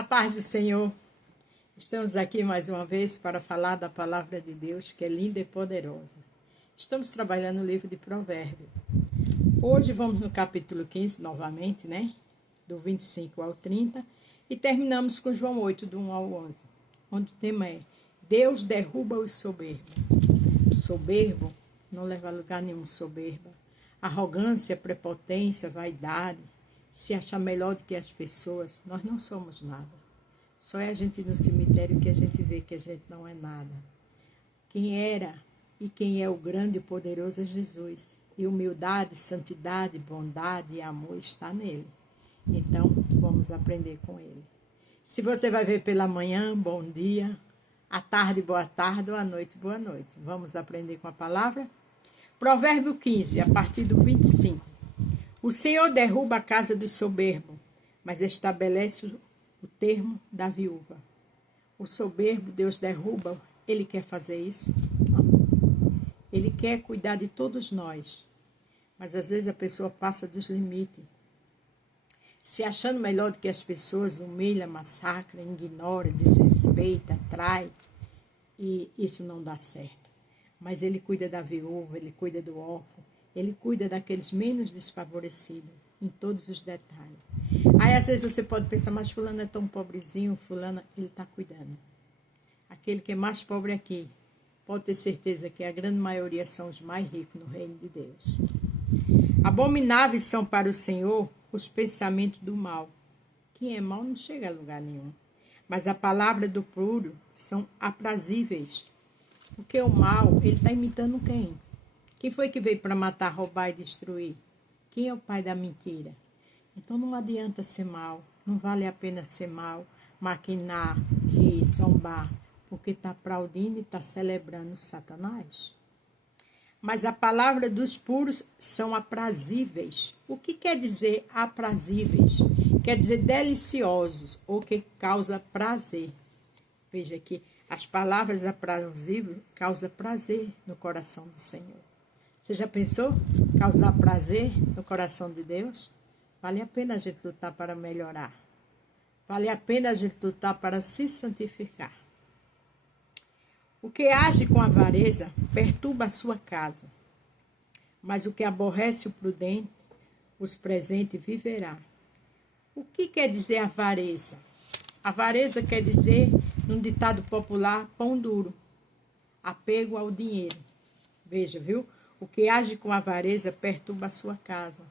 A paz do Senhor. Estamos aqui mais uma vez para falar da palavra de Deus, que é linda e poderosa. Estamos trabalhando no livro de Provérbios. Hoje vamos no capítulo 15, novamente, né? Do 25 ao 30. E terminamos com João 8, do 1 ao 11. Onde o tema é: Deus derruba os soberbos. Soberbo não leva a lugar nenhum, soberba. Arrogância, prepotência, vaidade, se achar melhor do que as pessoas. Nós não somos nada. Só é a gente ir no cemitério que a gente vê que a gente não é nada. Quem era e quem é o grande e poderoso é Jesus. E humildade, santidade, bondade e amor está nele. Então, vamos aprender com ele. Se você vai ver pela manhã, bom dia. À tarde, boa tarde. Ou à noite, boa noite. Vamos aprender com a palavra? Provérbio 15, a partir do 25. O Senhor derruba a casa dos soberbos, mas estabelece o termo da viúva. O soberbo, Deus derruba. Ele quer fazer isso? Não. Ele quer cuidar de todos nós. Mas às vezes a pessoa passa dos limites. Se achando melhor do que as pessoas, humilha, massacra, ignora, desrespeita, trai. E isso não dá certo. Mas ele cuida da viúva, ele cuida do órfão, ele cuida daqueles menos desfavorecidos, em todos os detalhes. Aí às vezes você pode pensar, mas fulano é tão pobrezinho, fulano, ele está cuidando. Aquele que é mais pobre aqui, pode ter certeza que a grande maioria são os mais ricos no reino de Deus. Abomináveis são para o Senhor os pensamentos do mal. Quem é mau não chega a lugar nenhum. Mas a palavra do puro são aprazíveis. Porque o mal, ele está imitando quem? Quem foi que veio para matar, roubar e destruir? Quem é o pai da mentira? Então não adianta ser mal, não vale a pena ser mal, maquinar, rir, zombar, porque está aplaudindo e está celebrando Satanás. Mas a palavra dos puros são aprazíveis. O que quer dizer aprazíveis? Quer dizer deliciosos, ou que causa prazer. Veja aqui, as palavras aprazíveis causam prazer no coração do Senhor. Você já pensou causar prazer no coração de Deus? Vale a pena a gente lutar para melhorar. Vale a pena a gente lutar para se santificar. O que age com avareza perturba a sua casa, mas o que aborrece o prudente, os presentes viverá. O que quer dizer avareza? Avareza quer dizer, num ditado popular, pão duro, apego ao dinheiro. Veja, viu? O que age com avareza perturba a sua casa.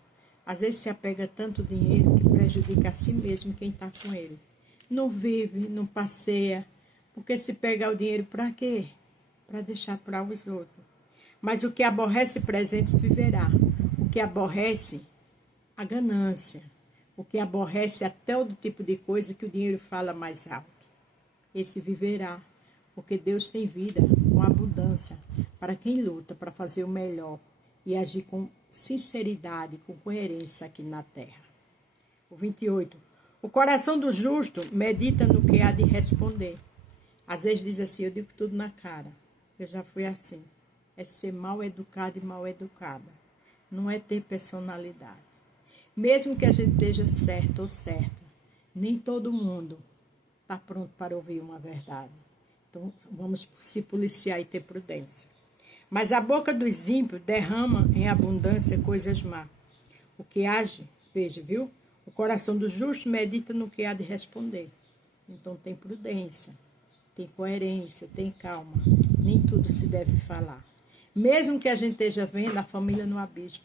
Às vezes se apega tanto dinheiro que prejudica a si mesmo quem está com ele. Não vive, não passeia. Porque se pegar o dinheiro para quê? Para deixar para os outros. Mas o que aborrece presentes viverá. O que aborrece a ganância. O que aborrece até o tipo de coisa que o dinheiro fala mais alto. Esse viverá. Porque Deus tem vida com abundância para quem luta para fazer o melhor e agir com sinceridade, com coerência aqui na terra. O 28. O coração do justo medita no que há de responder. Às vezes diz assim, eu digo tudo na cara. Eu já fui assim. É ser mal educado e mal educada. Não é ter personalidade. Mesmo que a gente esteja certo ou certa, nem todo mundo está pronto para ouvir uma verdade. Então, vamos se policiar e ter prudência. Mas a boca dos ímpios derrama em abundância coisas más. O que age, veja, viu? O coração do justo medita no que há de responder. Então, tem prudência. Tem coerência, tem calma. Nem tudo se deve falar. Mesmo que a gente esteja vendo a família no abismo.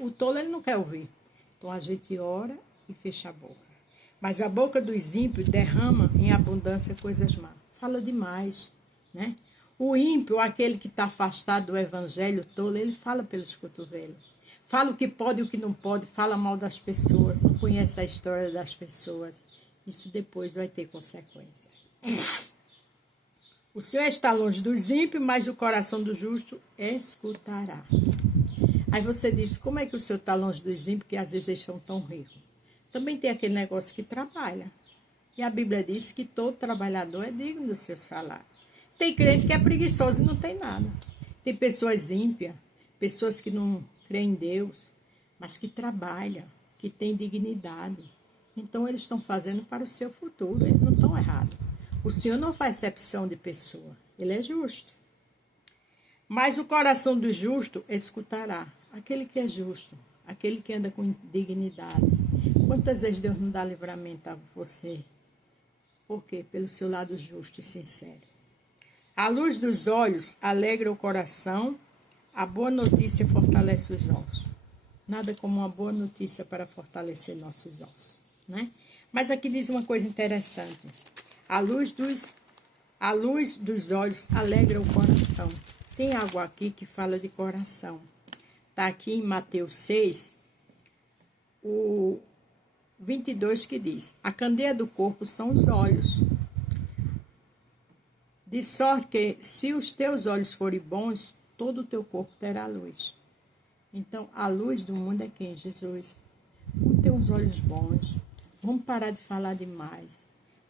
O tolo ele não quer ouvir. Então a gente ora e fecha a boca. Mas a boca dos ímpios derrama em abundância coisas más. Fala demais, né? O ímpio, aquele que está afastado do evangelho tolo, ele fala pelos cotovelos. Fala o que pode e o que não pode. Fala mal das pessoas. Não conhece a história das pessoas. Isso depois vai ter consequência. O Senhor está longe dos ímpios, mas o coração do justo escutará. Aí você diz, como é que o Senhor está longe dos ímpios, que às vezes eles são tão ricos? Também tem aquele negócio que trabalha. E a Bíblia diz que todo trabalhador é digno do seu salário. Tem crente que é preguiçoso e não tem nada. Tem pessoas ímpias, pessoas que não creem em Deus, mas que trabalham, que têm dignidade, Então, eles estão fazendo para o seu futuro. Eles não estão errados. O Senhor não faz acepção de pessoa. Ele é justo. Mas o coração do justo escutará. Aquele que é justo. Aquele que anda com dignidade. Quantas vezes Deus não dá livramento a você? Por quê? Pelo seu lado justo e sincero. A luz dos olhos alegra o coração. A boa notícia fortalece os ossos. Nada como uma boa notícia para fortalecer nossos ossos, né? Mas aqui diz uma coisa interessante. A luz dos olhos alegra o coração. Tem algo aqui que fala de coração. Está aqui em Mateus 6, o 22, que diz: a candeia do corpo são os olhos. De sorte que, se os teus olhos forem bons, todo o teu corpo terá luz. Então, a luz do mundo é quem? Jesus. Vamos ter uns olhos bons. Vamos parar de falar demais.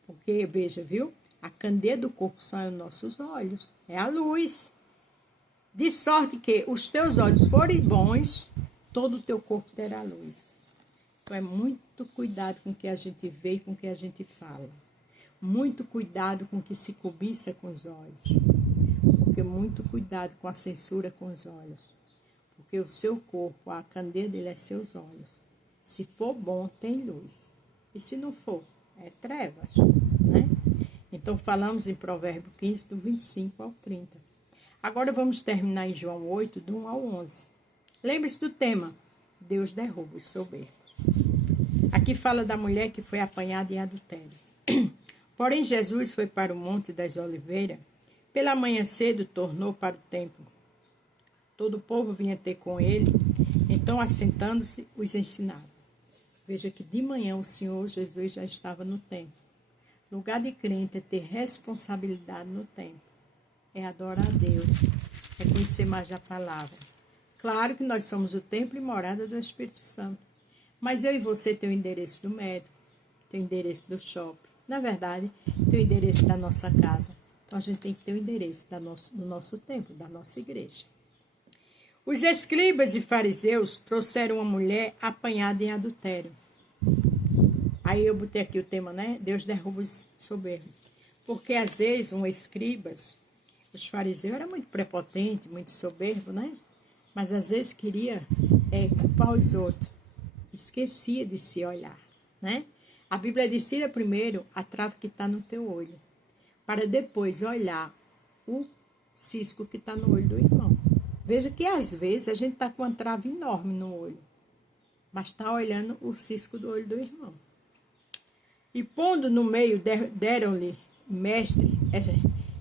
Porque, veja, viu? A candeia do corpo são os nossos olhos. É a luz. De sorte que os teus olhos forem bons, todo o teu corpo terá luz. Então, é muito cuidado com o que a gente vê e com o que a gente fala. Muito cuidado com o que se cobiça com os olhos. Porque muito cuidado com a censura com os olhos. Porque o seu corpo, a candeia dele é seus olhos. Se for bom, tem luz. E se não for, é trevas, né? Então, falamos em Provérbio 15, do 25 ao 30. Agora vamos terminar em João 8, do 1 ao 11. Lembre-se do tema: Deus derruba os soberbos. Aqui fala da mulher que foi apanhada em adultério. Porém, Jesus foi para o Monte das Oliveiras. Pela manhã cedo, tornou para o templo. Todo o povo vinha ter com ele. Então, assentando-se, os ensinava. Veja que de manhã o Senhor Jesus já estava no templo. Lugar de crente é ter responsabilidade no templo. É adorar a Deus. É conhecer mais a palavra. Claro que nós somos o templo e morada do Espírito Santo. Mas eu e você tem o endereço do médico, tem o endereço do shopping. Na verdade, tem o endereço da nossa casa. Então, a gente tem que ter o endereço do nosso templo, da nossa igreja. Os escribas e fariseus trouxeram uma mulher apanhada em adultério. Aí eu botei aqui o tema, né? Deus derruba os soberbos. Porque às vezes os fariseus eram muito prepotentes, muito soberbos, né? Mas às vezes queria culpar os outros. Esquecia de se olhar, né? A Bíblia diz: tira primeiro a trave que está no teu olho, para depois olhar o cisco que está no olho do irmão. Veja que às vezes a gente está com uma trave enorme no olho, mas está olhando o cisco do olho do irmão. E pondo no meio, deram-lhe, mestre,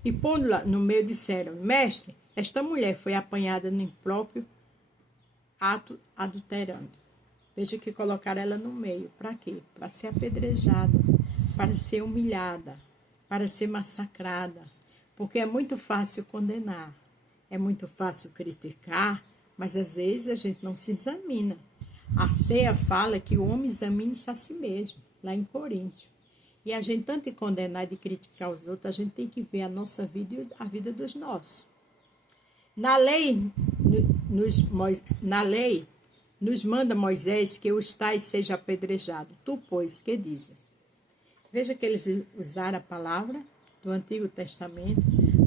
e pondo lá no meio disseram: mestre, esta mulher foi apanhada no impróprio ato adulterando. Veja que colocaram ela no meio. Para quê? Para ser apedrejada, para ser humilhada, para ser massacrada. Porque é muito fácil condenar, é muito fácil criticar, mas às vezes a gente não se examina. A ceia fala que o homem examine-se a si mesmo, lá em Coríntios. E a gente, tanto de condenar e de criticar os outros, a gente tem que ver a nossa vida e a vida dos nossos. Na lei nos manda Moisés que os tais seja apedrejado. Tu, pois, que dizes? Veja que eles usaram a palavra do Antigo Testamento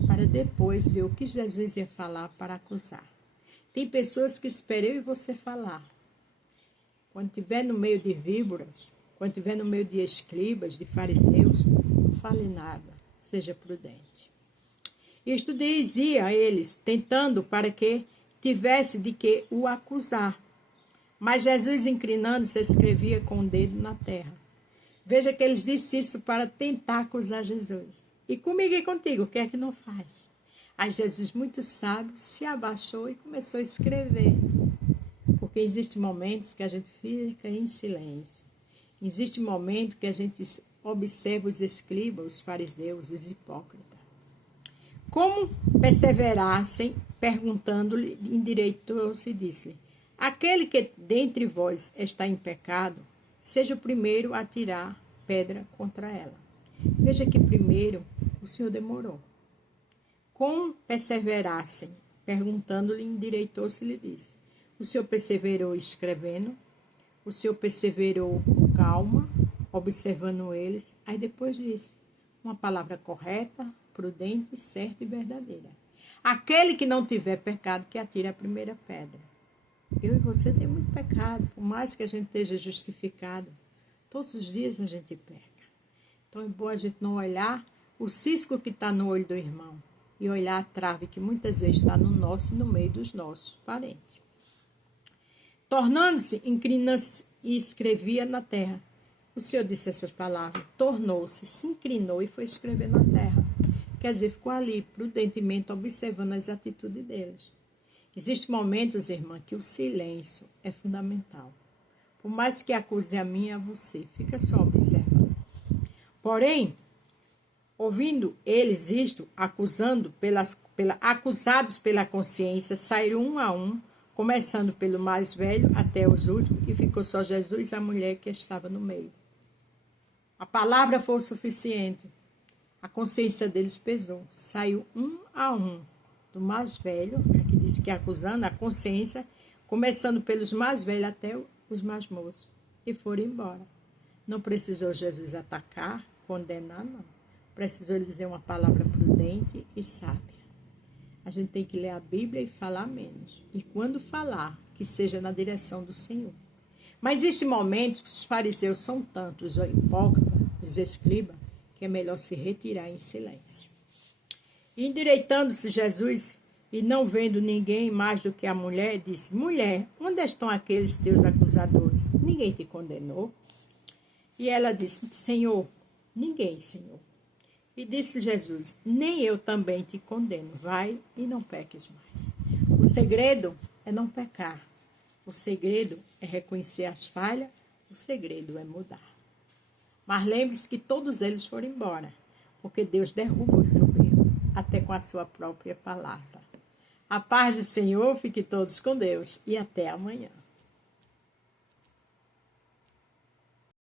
para depois ver o que Jesus ia falar para acusar. Tem pessoas que esperam eu e você falar. Quando estiver no meio de víboras, quando estiver no meio de escribas, de fariseus, não fale nada, seja prudente. Isto dizia a eles, tentando para que tivesse de que o acusar. Mas Jesus, inclinando-se, escrevia com o dedo na terra. Veja que eles disseram isso para tentar acusar Jesus. E comigo e contigo, o que é que não faz? Aí Jesus, muito sábio, se abaixou e começou a escrever. Porque existem momentos que a gente fica em silêncio. Existe momento que a gente observa os escribas, os fariseus, os hipócritas. Como perseverassem, perguntando-lhe, endireitou-se e disse-lhe: aquele que dentre vós está em pecado, seja o primeiro a tirar pedra contra ela. Veja que primeiro o Senhor demorou. Como perseverassem, perguntando-lhe, endireitou-se e lhe disse: o Senhor perseverou escrevendo, o Senhor perseverou com calma, observando eles. Aí depois disse, uma palavra correta, prudente, certa e verdadeira. Aquele que não tiver pecado, que atire a primeira pedra. Eu e você tem muito pecado, por mais que a gente esteja justificado. Todos os dias a gente peca. Então é bom a gente não olhar o cisco que está no olho do irmão e olhar a trave que muitas vezes está no nosso e no meio dos nossos parentes. Tornando-se, inclina-se e escrevia na terra. O Senhor disse essas palavras, tornou-se, se inclinou e foi escrever na terra. Quer dizer, ficou ali, prudentemente, observando as atitudes deles. Existem momentos, irmã, que o silêncio é fundamental. Por mais que acuse a mim e a você, fica só observando. Porém, ouvindo eles isto, acusados pela consciência, saíram um a um, começando pelo mais velho até os últimos, e ficou só Jesus e a mulher que estava no meio. A palavra foi o suficiente. A consciência deles pesou. Saiu um a um, do mais velho, aqui diz que acusando a consciência, começando pelos mais velhos até os mais moços, e foram embora. Não precisou Jesus atacar, condenar, não. Precisou lhe dizer uma palavra prudente e sábia. A gente tem que ler a Bíblia e falar menos. E quando falar, que seja na direção do Senhor. Mas existem momentos que os fariseus são tantos, os hipócritas, os escribas, que é melhor se retirar em silêncio. E endireitando-se Jesus, e não vendo ninguém mais do que a mulher, disse, mulher, onde estão aqueles teus acusadores? Ninguém te condenou? E ela disse, Senhor, ninguém, Senhor. E disse Jesus, nem eu também te condeno, vai e não peques mais. O segredo é não pecar. O segredo é reconhecer as falhas, o segredo é mudar. Mas lembre-se que todos eles foram embora, porque Deus derruba os soberbos, até com a sua própria palavra. A paz do Senhor, fique todos com Deus e até amanhã.